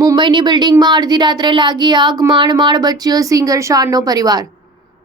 મુંબઈની બિલ્ડિંગમાં અડધી રાત્રે લાગી આગ, માંડ બચ્યો સિંગર શાનનો પરિવાર।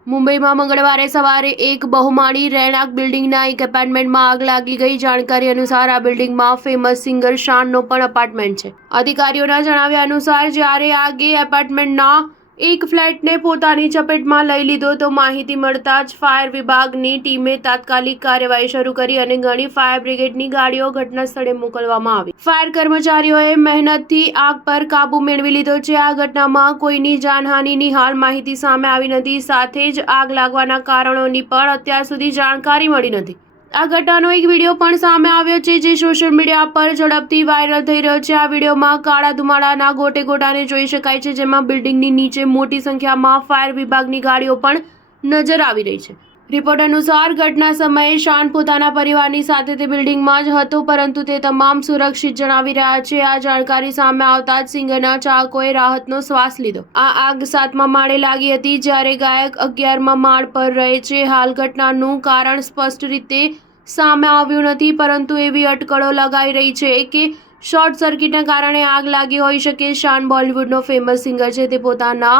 મુંબઈમાં મંગળવારે સવારે એક બહુમાળી રહેણાંક બિલ્ડિંગના એક એપાર્ટમેન્ટમાં આગ લાગી ગઈ। જાણકારી અનુસાર આ બિલ્ડિંગમાં ફેમસ સિંગર શાનનો પણ એપાર્ટમેન્ટ છે। અધિકારીઓના જણાવ્યા અનુસાર જ્યારે આગે એપાર્ટમેન્ટના એક ફ્લેટને પોતાની ચપેટમાં લઈ લીધો તો માહિતી મળતા જ ફાયર વિભાગની ટીમે તાત્કાલિક કાર્યવાહી શરૂ કરી અને ઘણી ફાયર બ્રિગેડની ગાડીઓ ઘટના સ્થળે મોકલવામાં આવી। ફાયર કર્મચારીઓએ મહેનતથી આગ પર કાબૂ મેળવી લીધો છે। આ ઘટનામાં કોઈની જાનહાનિની હાલ માહિતી સામે આવી નથી। સાથે જ આગ લાગવાના કારણોની પણ અત્યાર સુધી જાણકારી મળી નથી। આ ઘટનાનો એક વિડીયો પણ સામે આવ્યો છે જે સોશિયલ મીડિયા પર ઝડપથી વાયરલ થઈ રહ્યો છે। આ વિડીયોમાં કાળા ધુમાડાના ગોટેને જોઈ શકાય છે, જેમાં બિલ્ડિંગની નીચે મોટી સંખ્યામાં ફાયર વિભાગની ગાડીઓ પણ નજર આવી રહી છે। રિપોર્ટ અનુસાર ઘટના સમયે શાન પોતાના પરિવારની સાથે તે બિલ્ડિંગમાં જ હતો, પરંતુ તે તમામ સુરક્ષિત જણાવી રહ્યા છે। આ જાણકારી સામે આવતા જ સિંગરના ચાહકોએ રાહતનો શ્વાસ લીધો। આ આગ 7મા માળે લાગી હતી, જ્યારે ગાયક 11મા માળ પર રહે છે। હાલ ઘટનાનું કારણ સ્પષ્ટ રીતે સામે આવ્યું નથી, પરંતુ એવી અટકળો લગાઈ રહી છે કે શોર્ટ સર્કિટના કારણે આગ લાગી હોઈ શકે। શાન બોલિવૂડનો ફેમસ સિંગર છે। તે પોતાના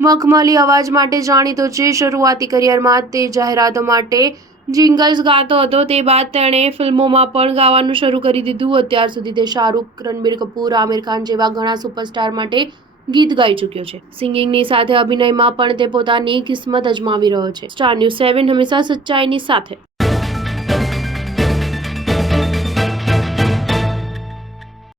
મખમલી અવાજ માટે જાણીતો છે। શરૂઆતી કરિયરમાં તે જાહેરાતો માટે જિંગલ્સ ગાતો હતો, તે બાદ તેણે ફિલ્મોમાં પણ ગાવાનું શરૂ કરી દીધું। અત્યાર સુધી તે શાહરૂખ, રણબીર કપૂર, આમિર ખાન જેવા ઘણા સુપરસ્ટાર માટે ગીત ગાઈ ચૂક્યો છે। સિંગિંગની સાથે અભિનયમાં પણ તે પોતાની કિસ્મત અજમાવી રહ્યો છે। સ્ટાર ન્યૂઝ 7 હંમેશા સચ્ચાઈની સાથે।